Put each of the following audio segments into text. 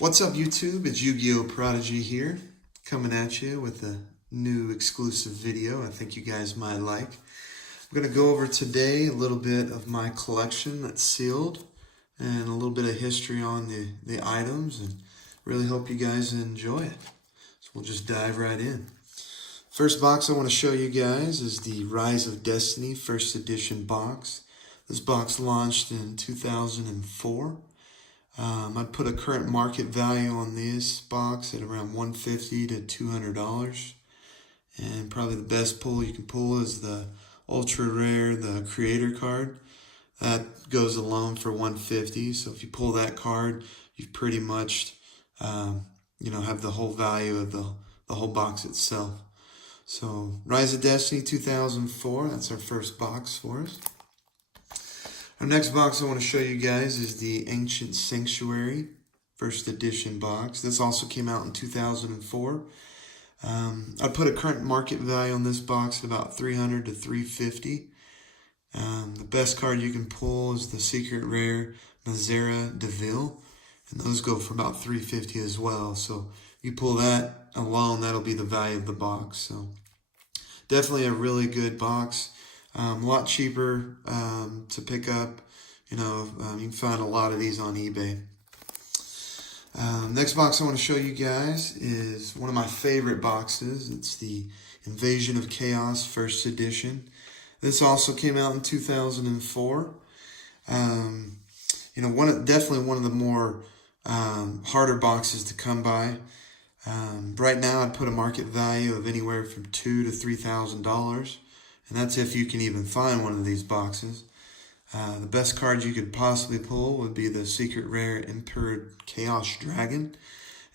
What's up, YouTube? It's Yugiohprodigy here, coming at you with a new exclusive video I think you guys might like. I'm going to go over today a little bit of my collection that's sealed and a little bit of history on the items, and really hope you guys enjoy it. So we'll just dive right in. First box I want to show you guys is the Rise of Destiny First Edition box. This box launched in 2004. I'd put a current market value on this box at around $150 to $200. And probably the best pull you can pull is the ultra rare, the creator card. That goes alone for $150. So if you pull that card, you've pretty much, have the whole value of the whole box itself. So Rise of Destiny 2004, that's our first box for us. Our next box I want to show you guys is the Ancient Sanctuary First Edition box. This also came out in 2004. I'd put a current market value on this box at about $300 to $350. The best card you can pull is the secret rare Mazera Deville, and those go for about $350 as well. So you pull that alone, that'll be the value of the box. So definitely a really good box. A lot cheaper to pick up. You can find a lot of these on eBay. Next box I want to show you guys is one of my favorite boxes. It's the Invasion of Chaos First Edition. This also came out in 2004. Definitely one of the more harder boxes to come by. Right now I'd put a market value of anywhere from $2,000 to $3,000. And that's if you can even find one of these boxes. The best card you could possibly pull would be the secret rare Emperor Chaos Dragon.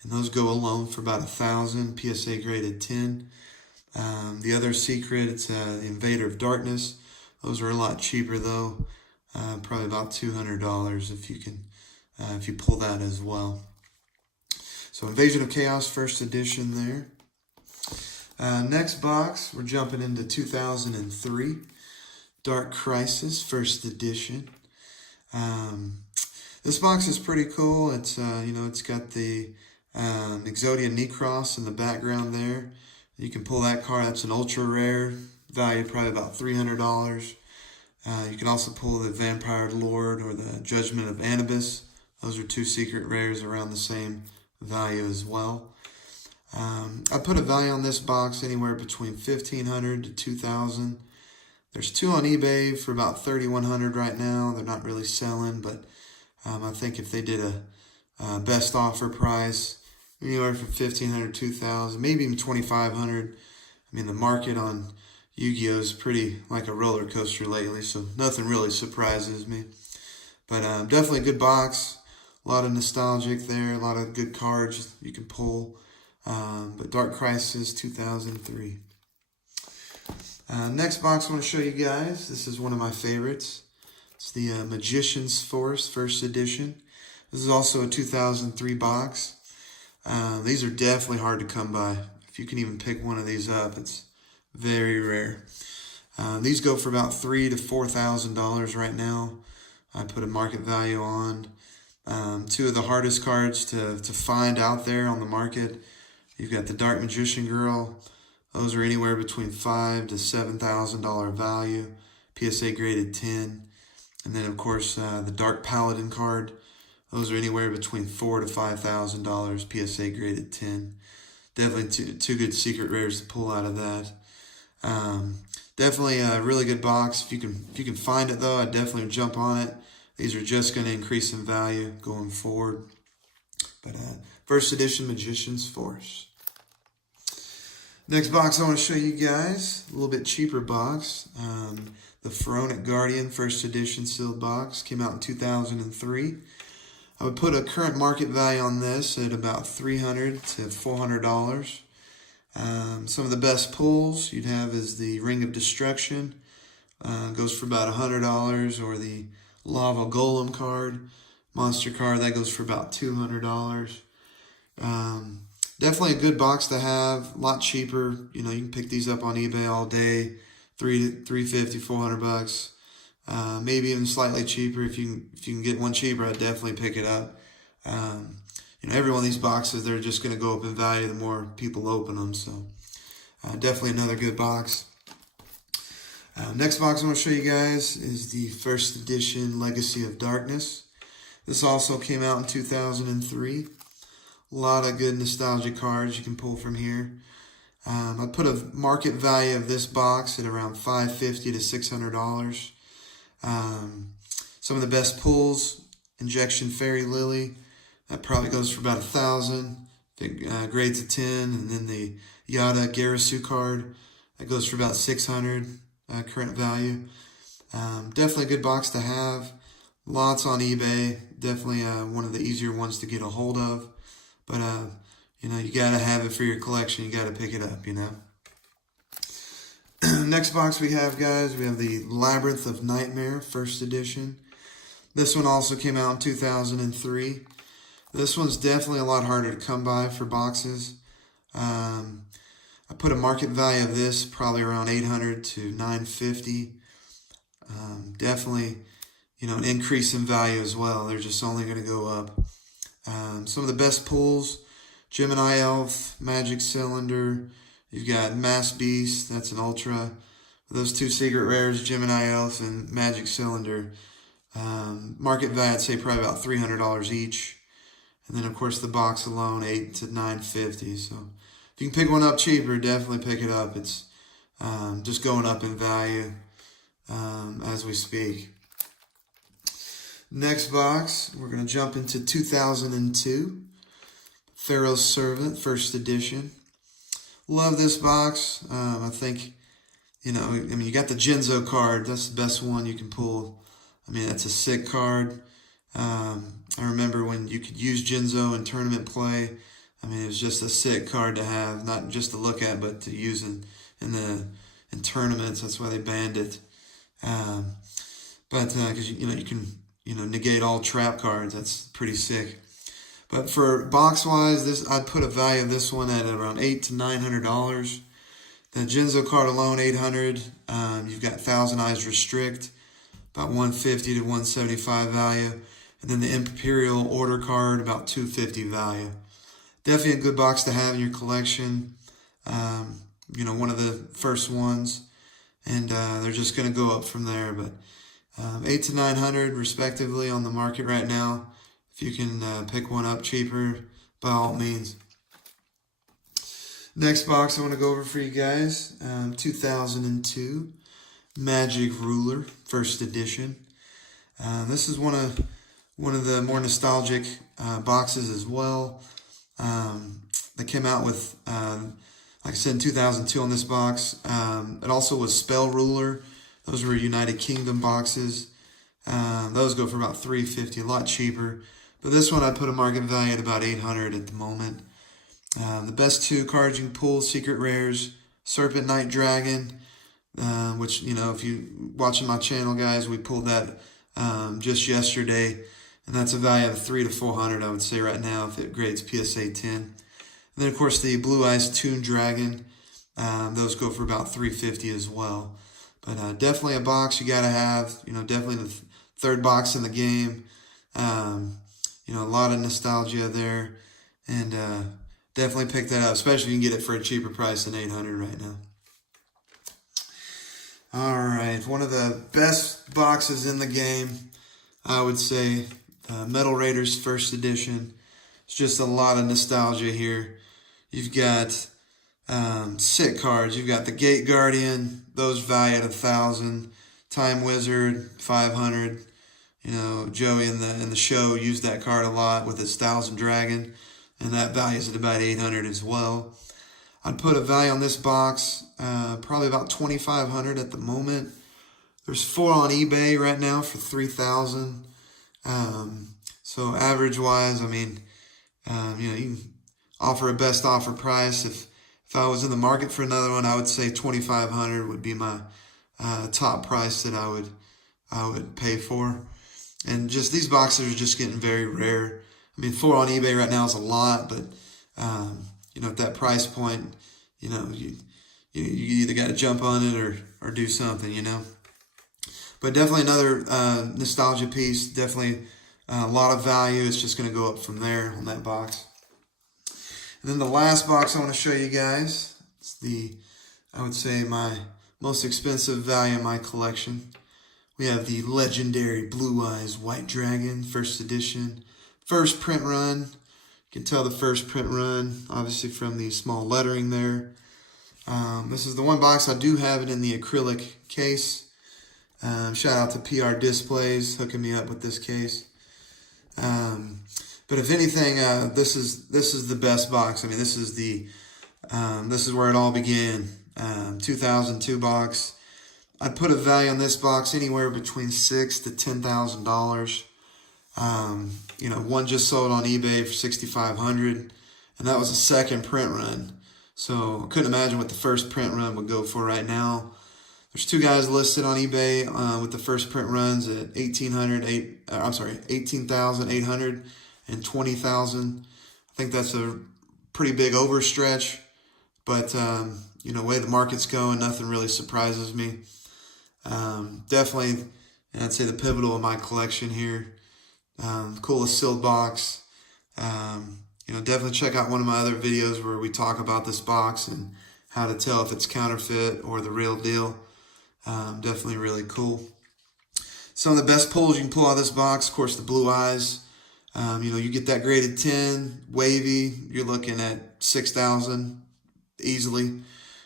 And those go alone for about $1,000, PSA graded 10. The other secret, it's the Invader of Darkness. Those are a lot cheaper though. Probably about $200 if you pull that as well. So Invasion of Chaos First Edition there. Next box, we're jumping into 2003, Dark Crisis First Edition. This box is pretty cool. It's it's got the Exodia Necros in the background there. You can pull that card. That's an ultra rare, value probably about $300. You can also pull the Vampire Lord or the Judgment of Anubis. Those are two secret rares around the same value as well. I put a value on this box anywhere between $1,500 to $2,000. There's two on eBay for about $3,100 right now. They're not really selling, but I think if they did a best offer price, anywhere from $1,500 to $2,000, maybe even $2,500. I mean, the market on Yu-Gi-Oh is pretty like a roller coaster lately, so nothing really surprises me. But definitely a good box. A lot of nostalgic there, a lot of good cards you can pull. But Dark Crisis 2003. Next box I want to show you guys. This is one of my favorites. It's the Magician's Force First Edition. This is also a 2003 box. These are definitely hard to come by. If you can even pick one of these up, it's very rare. These go for about $3,000 to $4,000 right now. I put a market value on. Two of the hardest cards to find out there on the market. You've got the Dark Magician Girl. Those are anywhere between $5,000 to $7,000 value, PSA graded 10. And then, of course, the Dark Paladin card. Those are anywhere between $4,000 to $5,000, PSA graded 10. Definitely two good secret rares to pull out of that. Definitely a really good box. If you can find it though, I'd definitely jump on it. These are just going to increase in value going forward. But First Edition Magician's Force. Next box I want to show you guys, a little bit cheaper box. The Firown Guardian First Edition sealed box came out in 2003. I would put a current market value on this at about $300 to $400. Some of the best pulls you'd have is the Ring of Destruction. Goes for about $100, or the Lava Golem card, monster card, that goes for about $200. Definitely a good box to have, a lot cheaper. You can pick these up on eBay all day, $350, $400. Maybe even slightly cheaper. If you can get one cheaper, I'd definitely pick it up. every one of these boxes, they're just going to go up in value the more people open them. So definitely another good box. Next box I'm going to show you guys is the first edition Legacy of Darkness. This also came out in 2003. A lot of good nostalgia cards you can pull from here. I put a market value of this box at around $550 to $600. Some of the best pulls: Injection Fairy Lily, that probably goes for about $1,000. It grades a 10, and then the Yada Garasu card, that goes for about $600 current value. Definitely a good box to have. Lots on eBay. Definitely one of the easier ones to get a hold of. But you gotta have it for your collection. You gotta pick it up. Next box we have, guys, we have the Labyrinth of Nightmare, first edition. This one also came out in 2003. This one's definitely a lot harder to come by for boxes. I put a market value of this probably around $800 to $950. Definitely, an increase in value as well. They're just only going to go up. Some of the best pulls: Gemini Elf, Magic Cylinder. You've got Mass Beast, that's an Ultra. Those two secret rares, Gemini Elf and Magic Cylinder. Market value, I'd say probably about $300 each. And then, of course, the box alone, $800 to $950. So if you can pick one up cheaper, definitely pick it up. It's just going up in value as we speak. Next box, we're going to jump into 2002. Pharaohs Servant, first edition. Love this box. I think, you got the Jinzo card. That's the best one you can pull. That's a sick card. I remember when you could use Jinzo in tournament play. It was just a sick card to have, not just to look at, but to use in tournaments. That's why they banned it. Because you can negate all trap cards. That's pretty sick. But for box wise, I'd put a value of this one at around $800 to $900. The Jinzo card alone, $800. You've got Thousand Eyes Restrict, about $150 to $175 value. And then the Imperial Order card, about $250 value. Definitely a good box to have in your collection. One of the first ones. And they're just going to go up from there. But $800 to $900 respectively on the market right now. If you can pick one up cheaper, by all means. Next box I want to go over for you guys, 2002 Magic Ruler, first edition. This is one of the more nostalgic boxes as well. They came out with, like I said, in 2002 on this box. It also was Spell Ruler. Those were United Kingdom boxes. Those go for about $350, a lot cheaper. But this one I put a market value at about $800 at the moment. The best two cards you can pull, secret rares: Serpent Knight Dragon, which, if you watching my channel, guys, we pulled that just yesterday. And that's a value of $300 to $400, I would say, right now, if it grades PSA 10. And then, of course, the Blue Eyes Toon Dragon. Those go for about $350 as well. But definitely a box you got to have. Definitely the third box in the game. A lot of nostalgia there. And definitely pick that up, especially if you can get it for a cheaper price than $800 right now. All right, one of the best boxes in the game, I would say. Metal Raiders first edition. It's just a lot of nostalgia here. You've got sick cards. You've got the Gate Guardian. Those value at $1,000. Time Wizard, $500. Joey in the show used that card a lot with his Thousand Dragon, and that values at about $800 as well. I'd put a value on this box, probably about $2,500 at the moment. There's 4 on eBay right now for $3,000. So average wise, you can offer a best offer price. If I was in the market for another one, I would say $2,500 would be my top price that I would pay for. And just these boxes are just getting very rare. 4 on eBay right now is a lot, but at that price point, you either got to jump on it or do something, But definitely another nostalgia piece. Definitely A lot of value. It's just going to go up from there on that box. And then the last box I want to show you guys, it's I would say my most expensive value in my collection. We have the legendary Blue Eyes White Dragon, first edition, first print run. You can tell the first print run, obviously from the small lettering there. This is the one box I do have it in the acrylic case. Shout out to PR Displays hooking me up with this case. But if anything, this is the best box. I mean, this is where it all began. 2002 box. I'd put a value on this box anywhere between $6,000 to $10,000. You know, one just sold on eBay for $6,500, and that was a second print run. So I couldn't imagine what the first print run would go for right now. There's two guys listed on eBay with the first print runs at $18,800 and $20,000. I think that's a pretty big overstretch, but you know, the way the market's going, nothing really surprises me. Definitely, I'd say the pivotal of my collection here. Coolest sealed box. You know, definitely check out one of my other videos where we talk about this box and how to tell if it's counterfeit or the real deal. Definitely really cool. Some of the best pulls you can pull out of this box, of course, the Blue Eyes. You know, you get that graded 10, wavy, you're looking at $6,000 easily.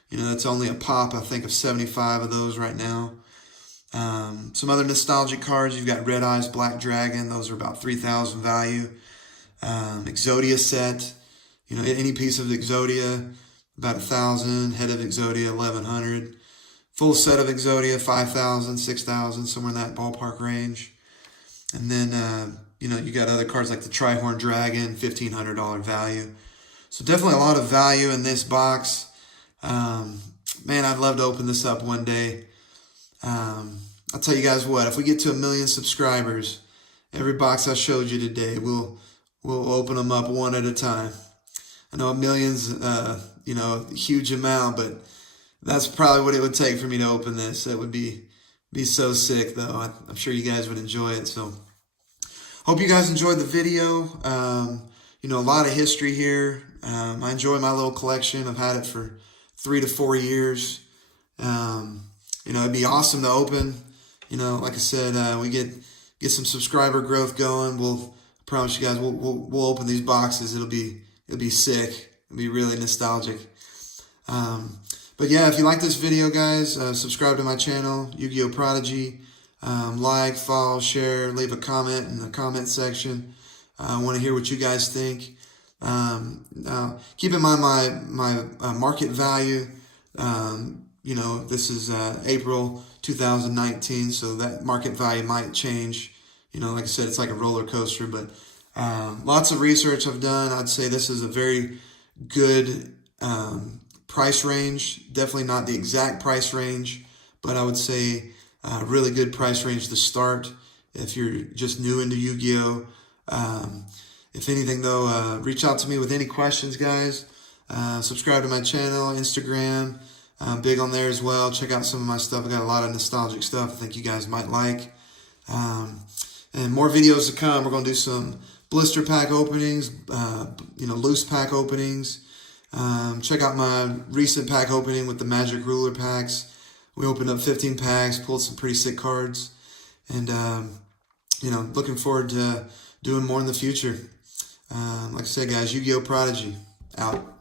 You know, that's only a pop, I think, of 75 of those right now. Some other nostalgic cards, you've got Red Eyes, Black Dragon. Those are about $3,000 value. Exodia set, you know, any piece of Exodia, about $1,000. Head of Exodia, $1,100. Full set of Exodia, $5,000, $6,000, somewhere in that ballpark range. And then, you know, you got other cards like the Trihorn Dragon, $1,500 value. So definitely a lot of value in this box. Man, I'd love to open this up one day. I'll tell you guys what, if we get to 1 million subscribers, every box I showed you today, we'll open them up one at a time. I know 1 million's, you know, a huge amount, but that's probably what it would take for me to open this. That would be so sick, though. I'm sure you guys would enjoy it. So, hope you guys enjoyed the video. You know, a lot of history here. I enjoy my little collection. I've had it for 3 to 4 years. You know, it'd be awesome to open. You know, like I said, we get some subscriber growth going. I promise you guys, we'll open these boxes. It'll be sick. It'll be really nostalgic. But yeah, if you like this video, guys, subscribe to my channel, Yugiohprodigy. Like, follow, share, leave a comment in the comment section. I want to hear what you guys think. Keep in mind my market value. You know, this is April 2019, so that market value might change. You know, like I said, it's like a roller coaster, but lots of research I've done. I'd say this is a very good price range. Definitely not the exact price range, but I would say a really good price range to start if you're just new into Yu-Gi-Oh! If anything, though, reach out to me with any questions, guys. Subscribe to my channel, Instagram. I'm big on there as well. Check out some of my stuff. I got a lot of nostalgic stuff I think you guys might like. And more videos to come. We're going to do some blister pack openings, you know, loose pack openings. Check out my recent pack opening with the Magic Ruler packs. We opened up 15 packs, pulled some pretty sick cards. And, you know, looking forward to doing more in the future. Like I said, guys, Yugiohprodigy, out.